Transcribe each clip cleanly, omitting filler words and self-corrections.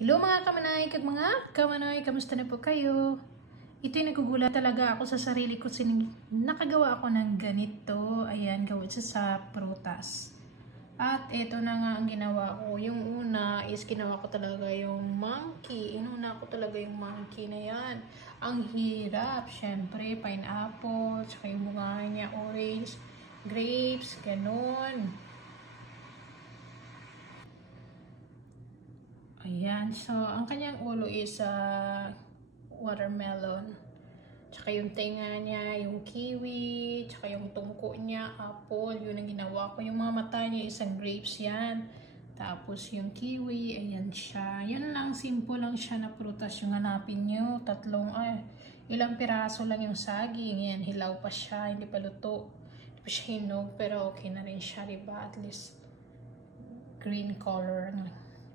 Hello mga kamanay, mga kamanay, kamusta na po kayo? Ito'y nagugulat talaga ako sa sarili ko nakagawa ako ng ganito. Ayan, gawin sa prutas. At ito na nga ang ginawa ko. Yung una is ginawa ko talaga yung monkey. Inuna ko talaga yung monkey na yan. Ang hirap. Syempre, pineapple, tsaka yung bunga niya, orange, grapes, ganun. Ayan, so ang kanyang ulo is watermelon. Tsaka yung tenga niya, yung kiwi, tsaka yung tungko niya, apple, yun ang ginawa ko. Yung mga mata niya, isang grapes yan. Tapos yung kiwi, ayan siya. Yan lang, simple lang siya na prutas yung hanapin nyo. Ilang piraso lang yung saging. Yan, hilaw pa siya, hindi pa luto. Hindi pa siya hinog, pero okay na rin siya, diba? At least green color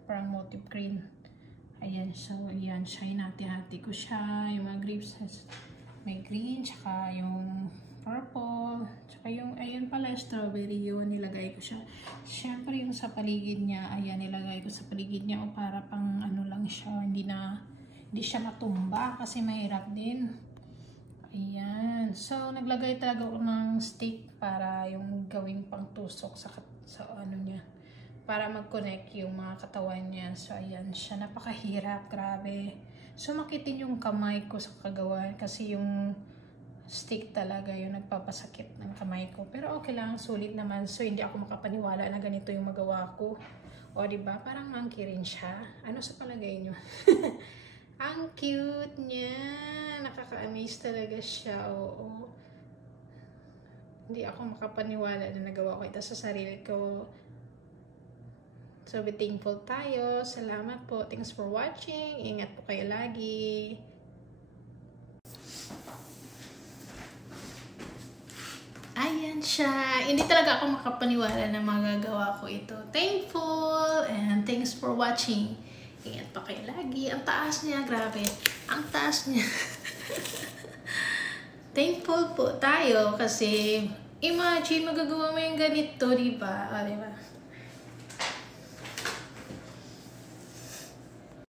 parang motive green. Ayan, so ayan siya, hinati-hati ko siya. Yung mga grapes may green, tsaka yung purple, tsaka yung, ayun pala, strawberry, yun, nilagay ko siya. Siyempre yung sa paligid niya, ayan, nilagay ko sa paligid niya, o para pang ano lang siya, hindi siya matumba kasi mahirap din. Ayan, so naglagay talaga ako ng stick para yung gawing pang tusok sa ano niya, para mag-connect yung mga katawan niya. So, ayan siya. Napakahirap. Grabe. So, makitin yung kamay ko sa kagawa. Kasi yung stick talaga yung nagpapasakit ng kamay ko. Pero okay lang. Sulit naman. So, hindi ako makapaniwala na ganito yung magawa ko. O, diba? Parang monkey rin siya. Ano sa palagay nyo? Ang cute niya. Nakaka-amaze talaga siya. Oo. Hindi ako makapaniwala na nagawa ko ito sa sarili ko. So, be thankful tayo. Salamat po. Thanks for watching. Ingat po kayo lagi. Ayan siya. Hindi talaga ako makapaniwala na magagawa ko ito. Thankful and thanks for watching. Ingat pa kayo lagi. Ang taas niya. Grabe. Ang taas niya. Thankful po tayo kasi imagine magagawa mo yung ganito, diba? O, diba?